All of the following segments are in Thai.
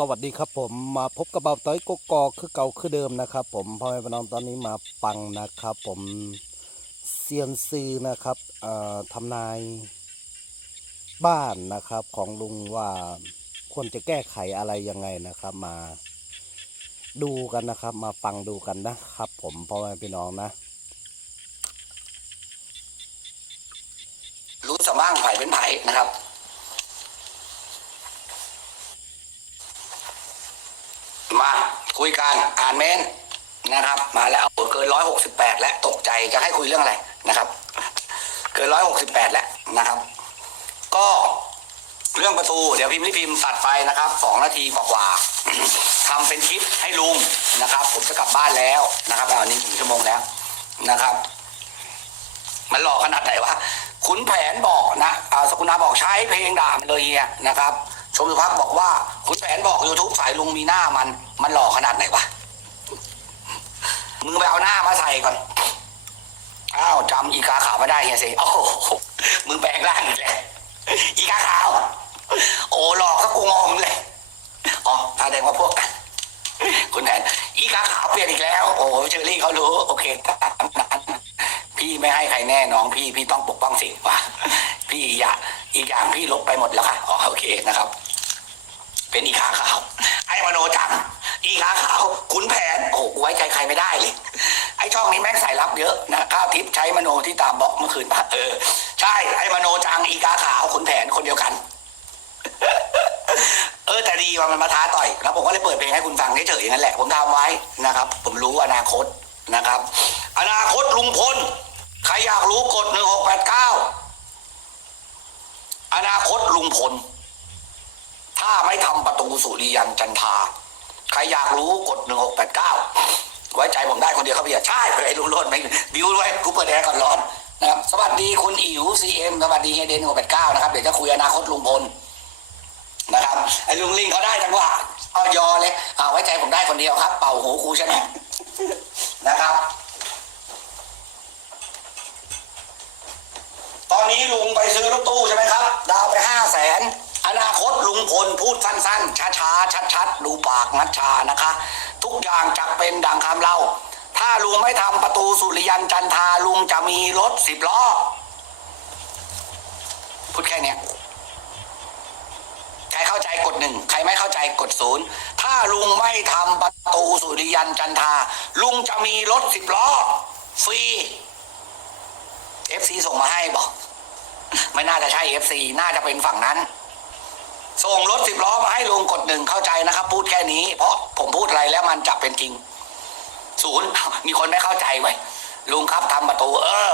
สวัสดีครับผมมาพบกับเบาต้อยกกอกคือเก่าคือเดิมนะครับ ผมพ่อแม่พี่น้องตอนนี้มาปังนะครับ ผมเซียนซีนะครับทำนายบ้านนะครับของลุงว่าควรจะแก้ไขอะไรยังไงนะครับ มาดูกันนะครับ มาฟังดูกันนะครับ ผมพ่อแม่พี่น้องนะ รู้สบ้างไผ่เป็นไผ่นะครับ มา คุยกันอ่านเมนนะครับ มาแล้วเกินร้อยหกสิบแปดแล้วตกใจจะให้คุยเรื่องอะไรนะครับ เกินร้อยหกสิบแปดแล้วนะครับ ก็เรื่องประตู เดี๋ยวพิมพ์รีบพิมพ์ตัดไปนะครับสองนาทีกว่าๆทำเป็นคลิปให้ลุงนะครับ ผมจะกลับบ้านแล้วนะครับตอนนี้หนึ่งชั่วโมงแล้วนะครับ มันหลอกขนาดไหนวะขุนแผนบอกนะอ่าสกุณาบอกใช้เพลงด่ามันเลยเฮียนะครับ ชมสุภักดิ์บอกว่าขุนแผนบอก YouTube สายลุงมีหน้ามัน มันหล่อขนาดไหนวะมึงไปเอาหน้ามาใส่ก่อนอ้าวจำอีกาขาวไม่ได้เฮียสิโอ้โหมึงแปลงร่างอีกแล้วอีกาขาว โอ้หลอกซะกูงงเลยอ๋อแสดงว่าพวกกันคุณแผนอีกาขาวเปลี่ยนอีกแล้ว โอ้เชอรี่เขารู้ โอเคตามนั้นพี่ไม่ให้ใครแน่น้องพี่พี่ต้องปกป้องสิว่าพี่อย่าอีกอย่างพี่ลบไปหมดแล้วค่ะอ๋อโอเคนะครับ เป็นอีขาขาวไอ้มโนจังอีขาขาวขุนแผนโอ้ไว้ใจใครไม่ได้เลย ไอ้ช่องนี้แม่งสายลับเยอะนะก้าวทิพย์ใช้มโนที่ตามบล็อกเมื่อคืนปะเออ ใช่ไอ้มโนจังอีกาขาวขุนแผนคนเดียวกัน เออแต่ดีว่ามันมาท้าต่อยแล้วผมก็เลยเปิดเพลงให้คุณฟังเฉยๆนั่นแหละ ผมทำไว้นะครับ ผมรู้อนาคตนะครับ อนาคตลุงพลใครอยากรู้กดหนึ่งหกแปดเก้าอนาคตลุงพล ถ้าไม่ทำประตู สุริยันจันทา ใครอยากรู้กดหนึ่งหกแปดเก้าไว้ใจผมได้คนเดียวครับพี่ใช่ไอ้ลุงโรดไม่บิวด้วยกูเปิดแอร์ก่อนร้อนนะครับสวัสดีคุณอิ๋วซีเอ็มสวัสดีเฮเดนหกแปดเก้านะครับเดี๋ยวจะคุยอนาคตลุงพลนะครับไอ้ลุงลิงเขาได้จังหวะเอายอเลยเอาไว้ใจผมได้คนเดียวครับ เป่าหูครูชนะนะครับ ตอนนี้ลุงไปซื้อรถตู้ใช่ไหมครับ ดาวไปห้าแสน อนาคตลุงพลพูดสั้นๆ ช้าๆ ชัดๆ ดูปากนัดชานะคะ ทุกอย่างจะเป็นดังคำเล่า ถ้าลุงไม่ทำประตูสุริยันจันทาลุงจะมีรถสิบล้อ พูดแค่นี้ใครเข้าใจกดหนึ่งใครไม่เข้าใจกดศูนย์ถ้าลุงไม่ทำประตูสุริยันจันทา ลุงจะมีรถสิบล้อ ฟรีเอฟซีส่งมาให้บอก ไม่น่าจะใช่เอฟซีน่าจะเป็นฝั่งนั้น ส่งรถสิบล้อมาให้ลุงกดหนึ่งเข้าใจนะครับ พูดแค่นี้ เพราะผมพูดอะไรแล้วมันจะเป็นจริงศูนย์มีคนไม่เข้าใจไว้ลุงครับทำประตู เออ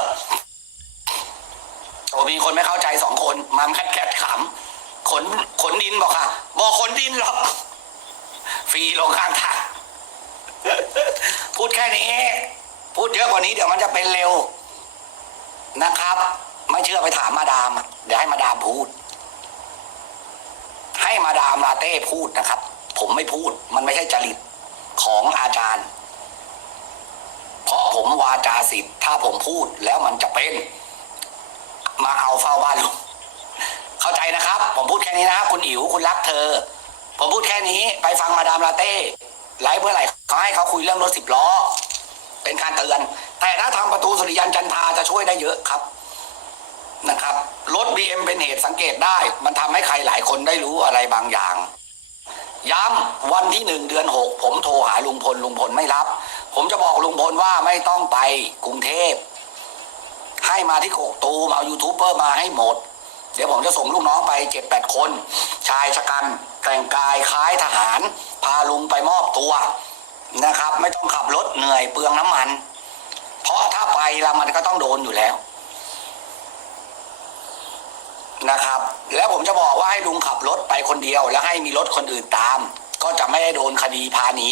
โอมีคนไม่เข้าใจสองคนมันแคดแคดขำขนขนดินบอกค่ะบอกขนดินหรอกฟรีลงข้างทางพูดแค่นี้ พูดเยอะกว่านี้เดี๋ยวมันจะเป็นเร็วนะครับ ไม่เชื่อไปถามมาดามเดี๋ยวให้มาดามพูด ให้มาดามลาเต้พูดนะครับ ผมไม่พูดมันไม่ใช่จริตของอาจารย์ เพราะผมวาจาสิทธิ์ถ้าผมพูดแล้วมันจะเป็น มาเอาเฝ้าบ้านลุงเข้าใจนะครับ ผมพูดแค่นี้นะครับคุณอิ๋วคุณรักเธอ ผมพูดแค่นี้ ไปฟังมาดามลาเต้ไลฟ์เมื่อไหร่เขาให้เขาคุยเรื่องรถสิบล้อ เป็นการเตือน แต่ถ้าทำประตูสุริยันจันทาจะช่วยได้เยอะครับ นะครับรถ BM เป็นเหตุสังเกตได้ มันทำให้ใครหลายคนได้รู้อะไรบางอย่าง ย้ำวันที่หนึ่งเดือนหกผมโทรหาลุงพลลุงพลไม่รับ ผมจะบอกลุงพลว่าไม่ต้องไปกรุงเทพ ให้มาที่กกตูมเอายูทูบเบอร์มาให้หมด เดี๋ยวผมจะส่งลูกน้องไปเจ็ดแปดคน ชายชะกันแต่งกายคล้ายทหาร พาลุงไปมอบตัวนะครับ ไม่ต้องขับรถเหนื่อยเปลืองน้ำมัน เพราะถ้าไปแล้วมันก็ต้องโดนอยู่แล้ว นะครับ แล้วผมจะบอกว่าให้ลุงขับรถไปคนเดียว แล้วให้มีรถคนอื่นตาม ก็จะไม่ได้โดนคดีพาหนี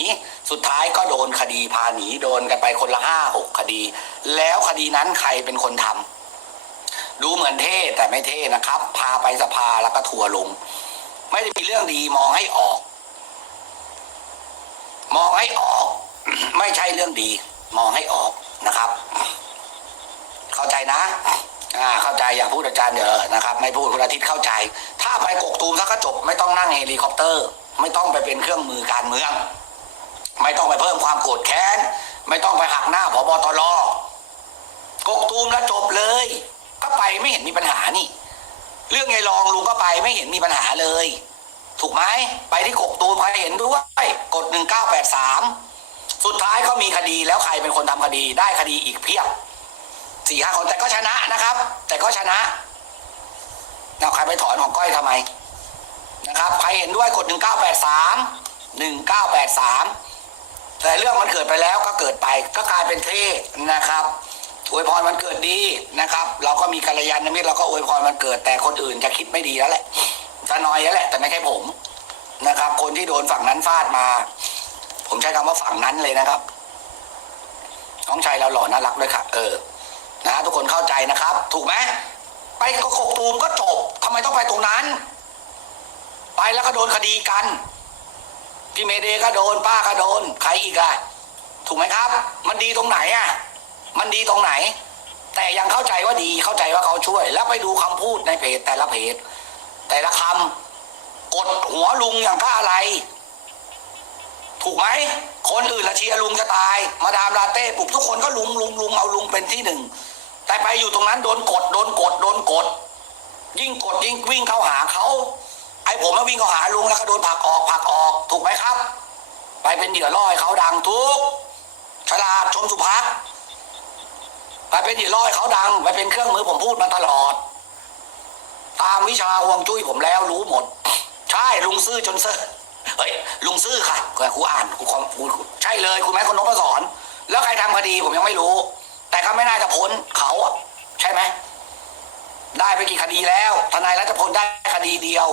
สุดท้ายก็โดนคดีพาหนีโดนกันไปคนละห้าหกคดี แล้วคดีนั้นใครเป็นคนทำดูเหมือนเท่แต่ไม่เท่นะครับ พาไปสภาแล้วก็ทัวลง ไม่ได้มีเรื่องดีมองให้ออก มองให้ออก ไม่ใช่เรื่องดี มองให้ออกนะครับ เข้าใจนะ อ่าเข้าใจอย่าพูดอาจารย์เดี๋ยวนะครับ ไม่พูดคุณอาทิตย์เข้าใจ ถ้าไปกกตูมถ้าก็จบ ไม่ต้องนั่งเฮลิคอปเตอร์ ไม่ต้องไปเป็นเครื่องมือการเมือง ไม่ต้องไปเพิ่มความโกรธแค้น ไม่ต้องไปหักหน้าพบตรกกตูมแล้วจบเลย ก็ไปไม่เห็นมีปัญหานี่ เรื่องไงรองลุงก็ไปไม่เห็นมีปัญหาเลย ถูกไหมไปที่กกตูมใครเห็นด้วยกดหนึ่งเก้าแปดสามสุดท้ายก็มีคดีแล้วใครเป็นคนทำคดีได้คดีอีกเพียบ สี่ห้าคนแต่ก็ชนะนะครับ แต่ก็ชนะเอาใครไปถอนของก้อยทำไมนะครับ ใครเห็นด้วยกด1983 1983แปดสามหนึ่งเก้าแปดสามแต่เรื่องมันเกิดไปแล้วก็เกิดไปก็กลายเป็นเท่นะครับอวยพรมันเกิดดีนะครับ เราก็มีกัลยาณมิตรเราก็อวยพรมันเกิดแต่คนอื่นจะคิดไม่ดีแล้วแหละจะน้อยแล้วแหละ แต่ไม่ใช่ผมนะครับ คนที่โดนฝั่งนั้นฟาดมา ผมใช้คำว่าฝั่งนั้นเลยนะครับน้องชายเราหล่อน่ารักด้วยครับเออ นะทุกคนเข้าใจนะครับ ถูกไหมไปก็กกตูมก็จบทำไมต้องไปตรงนั้น ไปแล้วก็โดนคดีกันพี่เมเดย์ก็โดน ป้าก็โดน ใครอีกอะถูกไหมครับ มันดีตรงไหนอะมันดีตรงไหน แต่ยังเข้าใจว่าดีเข้าใจว่าเขาช่วย แล้วไปดูคำพูดในเพจแต่ละเพจแต่ละคำกดหัวลุงอย่างก็อะไร ถูกไหมคนอื่นละเชียร์ลุงจะตาย มาดามลาเต้ปลุกทุกคนก็ลุงลุงลุงเอาลุงเป็นที่หนึ่งแต่ไปอยู่ตรงนั้นโดนกดโดนกดโดนกด ยิ่งกดยิ่งวิ่งเข้าหาเขาไอ้ผมมาวิ่งเข้าหาลุงแล้วก็โดนผลักออกผลักออกถูกไหมครับ ไปเป็นเหยื่อล่อให้เขาดังทุกฉลาดชมสุภักไปเป็นเหยื่อล่อให้เขาดังไปเป็นเครื่องมือผมพูดมาตลอด ตามวิชาห่วงจุ้ยผมแล้วรู้หมด ใช่ลุงซื่อจนเซอร์ เฮ้ยลุงซื่อค่ะครูอ่านครูความใช่เลยคุณแม่คนนพสอน แล้วใครทำคดีผมยังไม่รู้ แต่ก็ไม่น่าจะพ้นเขาอะใช่ไหมได้ไปกี่คดีแล้ว ทนายรัชพลได้คดีเดียว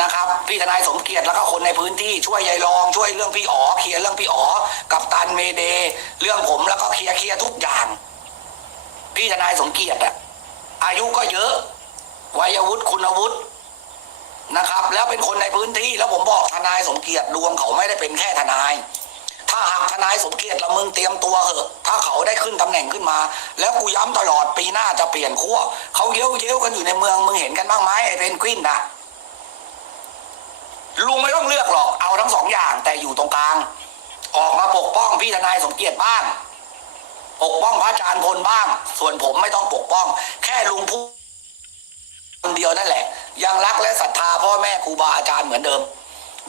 นะครับพี่ทนายสมเกียรติแล้วก็คนในพื้นที่ช่วยยายรองช่วยเรื่องพี่อ๋อเคลียร์เรื่องพี่อ๋อกับตันเมเด เรื่องผมแล้วก็เคลียร์เคลียร์ทุกอย่าง พี่ทนายสมเกียรติอะอายุก็เยอะวัยวุฒิคุณวุฒิ นะครับ แล้วเป็นคนในพื้นที่แล้วผมบอกทนายสมเกียรติดวงเขาไม่ได้เป็นแค่ทนาย ถ้าหากทนายสมเกียรติละมึงเตรียมตัวเหอะ ถ้าเขาได้ขึ้นตำแหน่งขึ้นมา แล้วกูย้ำตลอดปีหน้าจะเปลี่ยนขั้วเขาเย้ยวเย้ยวกันอยู่ในเมืองมึงเห็นกันบ้างไหมไอ้เพนกวินนะลุงไม่ต้องเลือกหรอกเอาทั้งสองอย่างแต่อยู่ตรงกลาง ออกมาปกป้องพี่ทนายสมเกียรติบ้างปกป้องพระอาจารย์พลบ้าง ส่วนผมไม่ต้องปกป้อง แค่ลุงพูดคนเดียวนั่นแหละ ยังรักและศรัทธาพ่อแม่ครูบาอาจารย์เหมือนเดิม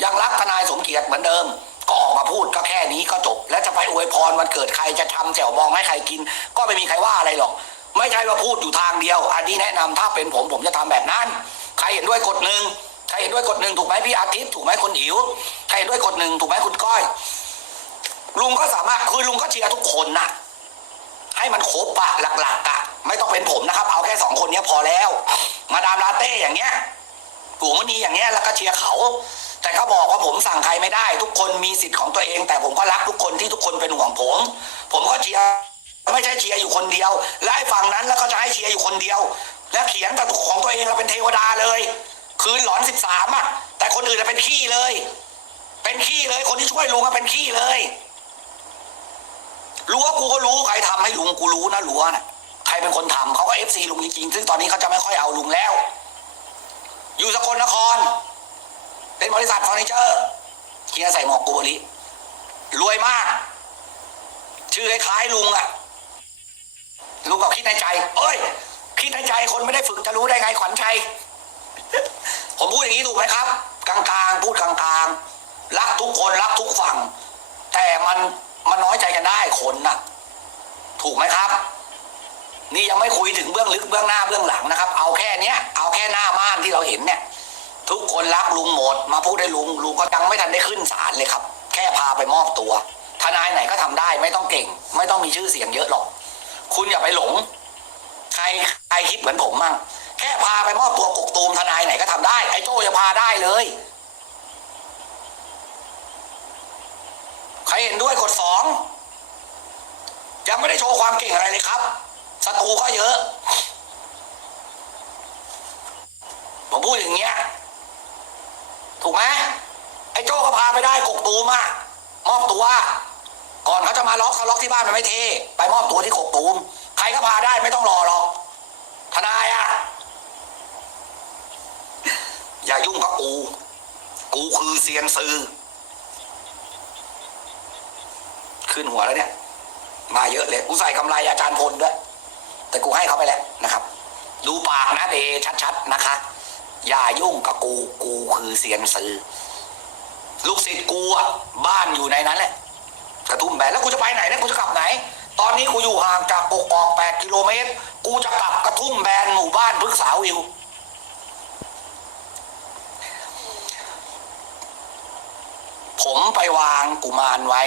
ยังรักทนายสมเกียรติเหมือนเดิม ก็ออกมาพูดก็แค่นี้ก็จบ และจะไปอวยพรวันเกิดใครจะทำแจ่วบองให้ใครกิน ก็ไม่มีใครว่าอะไรหรอก ไม่ใช่ว่าพูดอยู่ทางเดียว อันนี้แนะนำถ้าเป็นผมผมจะทำแบบนั้น ใครเห็นด้วยกดหนึ่งใครเห็นด้วยกดหนึ่งถูกไหมพี่อาทิตย์ถูกไหมคุณอิ๋วใครเห็นด้วยกดหนึ่งถูกไหมคุณก้อย ลุงก็สามารถคือลุงก็เชียร์ทุกคนน่ะ ให้มันครบอะหลักๆอะไม่ต้องเป็นผมนะครับ เอาแค่สองคนนี้พอแล้ว มาดามลาเต้อย่างเงี้ยกูมณีอย่างเงี้ยแล้วก็เชียร์เขา แต่เขาบอกว่าผมสั่งใครไม่ได้ ทุกคนมีสิทธิ์ของตัวเอง แต่ผมก็รักทุกคนที่ทุกคนเป็นห่วงผม ผมก็เชียร์ไม่ใช่เชียร์อยู่คนเดียว และไอ้ฝั่งนั้นแล้วก็จะให้เชียร์อยู่คนเดียว และเขียนแต่ของตัวเองเราเป็นเทวดาเลย คืนหลอนสิบสามอะ แต่คนอื่นน่ะเป็นขี้เลย เป็นขี้เลยคนที่ช่วยลุงก็เป็นขี้เลยรั้วกูก็รู้ใครทำให้ลุงกูรู้นะรั้วน่ะ รเป็นคนทำเขาก็เอฟซีลุงจริงๆซึ่งตอนนี้เขาจะไม่ค่อยเอาลุงแล้ว อยู่สกลนคร เป็นบริษัทเฟอร์นิเจอร์เฮียใส่หมวกกูบริรวยมาก ชื่อคล้ายลุงอะลุงก็คิดในใจ เอ้ย คิดในใจคนไม่ได้ฝึกจะรู้ได้ไงขวัญชัยผมพูดอย่างนี้ถูกไหมครับ กลางๆ พูดกลางๆ รักทุกคนรักทุกฝั่ง แต่มันมันน้อยใจกันได้คนน่ะ ถูกไหมครับ นี่ยังไม่คุยถึงเบื้องลึกเบื้องหน้าเบื้องหลังนะครับ เอาแค่เนี้ยเอาแค่หน้าม่านที่เราเห็นเนี่ย ทุกคนรักลุงหมด มาพูดให้ลุงลุงก็ยังไม่ทันได้ขึ้นศาลเลยครับ แค่พาไปมอบตัว ทนายไหนก็ทำได้ไม่ต้องเก่ง ไม่ต้องมีชื่อเสียงเยอะหรอก คุณอย่าไปหลง ใครใครคิดเหมือนผมมั่งแค่พาไปมอบตัวกกตูมทนายไหนก็ทำได้ ไอ้โจ้ยังพาได้เลยใครเห็นด้วยกดสองยังไม่ได้โชว์ความเก่งอะไรเลยครับ ศัตรูก็เยอะ ผมพูดอย่างเงี้ย ถูกไหมไอ้โจ้ก็พาไปได้กกตูมอะมอบตัว ก่อนเขาจะมาล็อกเขาล็อกที่บ้านมันไม่เท ไปมอบตัวที่กกตูม ใครก็พาได้ไม่ต้องรอหรอก ทนายอะอย่ายุ่งกับกู กูคือเซียนซือขึ้นหัวแล้วเนี่ย มาเยอะเลย กูใส่กำไรอาจารย์พลด้วย แต่กูให้เขาไปแล้วนะครับ ดูปากนะเดชัดๆนะคะ อย่ายุ่งกับกูกูคือเซียนซือลูกศิษย์กูอะบ้านอยู่ในนั้นแหละกระทุ่มแบนแล้วกูจะไปไหนนะกูจะกลับไหน ตอนนี้กูอยู่ห่างจากกกอกแปดกิโลเมตร กูจะกลับกระทุ่มแบนหมู่บ้านพฤกษาวิวผมไปวางกุมารไว้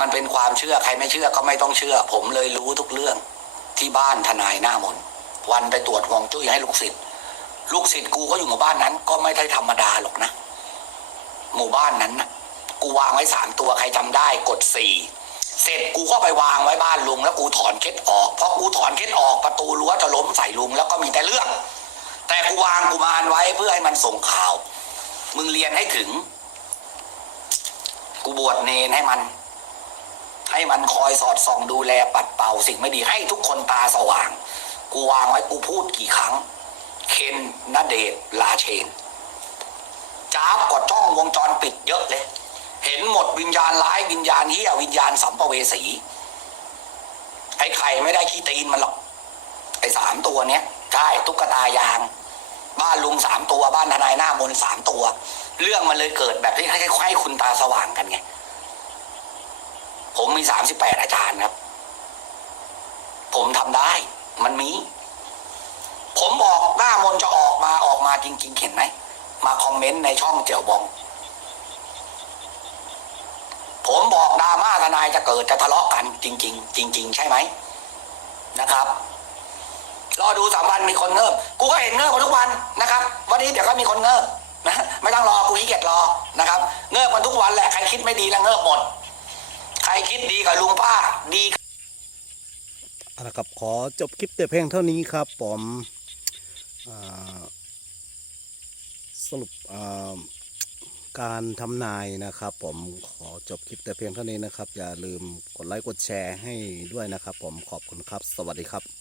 มันเป็นความเชื่อใครไม่เชื่อก็ไม่ต้องเชื่อ ผมเลยรู้ทุกเรื่อง ที่บ้านทนายหน้ามน วันไปตรวจวงจุ้ยให้ลูกศิษย์ลูกศิษย์กูก็อยู่หมู่บ้านนั้น ก็ไม่ได้ธรรมดาหรอกนะ หมู่บ้านนั้นนะกูวางไว้สามตัวใครจำได้กดสี่เสร็จกูก็ไปวางไว้บ้านลุงแล้วกูถอนเคล็ดออกเพราะกูถอนเคล็ดออกประตูรั้วจะล้มใส่ลุงแล้วก็มีแต่เรื่อง แต่กูวางกุมารไว้เพื่อให้มันส่งข่าว มึงเรียนให้ถึง กูบวชเนนให้มัน ให้มันคอยสอดส่องดูแลปัดเป่าสิ่งไม่ดีให้ทุกคนตาสว่าง กูวางไว้กูพูดกี่ครั้ง เคนนเดชน์ลาเชนจ้าบกดช่องวงจรปิดเยอะเลย เห็นหมดวิญญาณร้ายวิญญาณเฮียวิญญาณสัมภเวสี ไอ้ไข่ไม่ได้ขี้ตีนมันหรอก ไอ้สามตัวเนี้ยใช่ตุ๊กตายาง บ้านลุงสามตัวบ้านทนายหน้ามนสามตัว เรื่องมันเลยเกิดแบบที่ให้ให้คุณตาสว่างกันไง ผมมีสามสิบแปดอาจารย์ครับ ผมทำได้ มันมี ผมบอกหน้ามนจะออกมาออกมาจริง ๆ เห็นไหม มาคอมเมนต์ในช่องเจียวบอง ผมบอกดราม่าทนายจะเกิดจะทะเลาะกันจริง ๆ จริง ๆ ใช่ไหมนะครับรอดูสามวันมีคนเงิบกูก็เห็นเงิบมาทุกวันนะครับ วันนี้เดี๋ยวก็มีคนเงิบนะไม่ต้องรอกูขี้เกียจรอนะครับ เงิบมันทุกวันแหละใครคิดไม่ดีแล้วเงิบหมด รคิดดีกับลุงป้าดีเอาละครับขอจบคลิปแต่เพียงเท่านี้ครับผมสรุปการทำนายนะครับผมขอจบคลิปแต่เพียงเท่านี้นะครับ อย่าลืมกดไลค์กดแชร์ให้ด้วยนะครับ ผมขอบคุณครับ สวัสดีครับ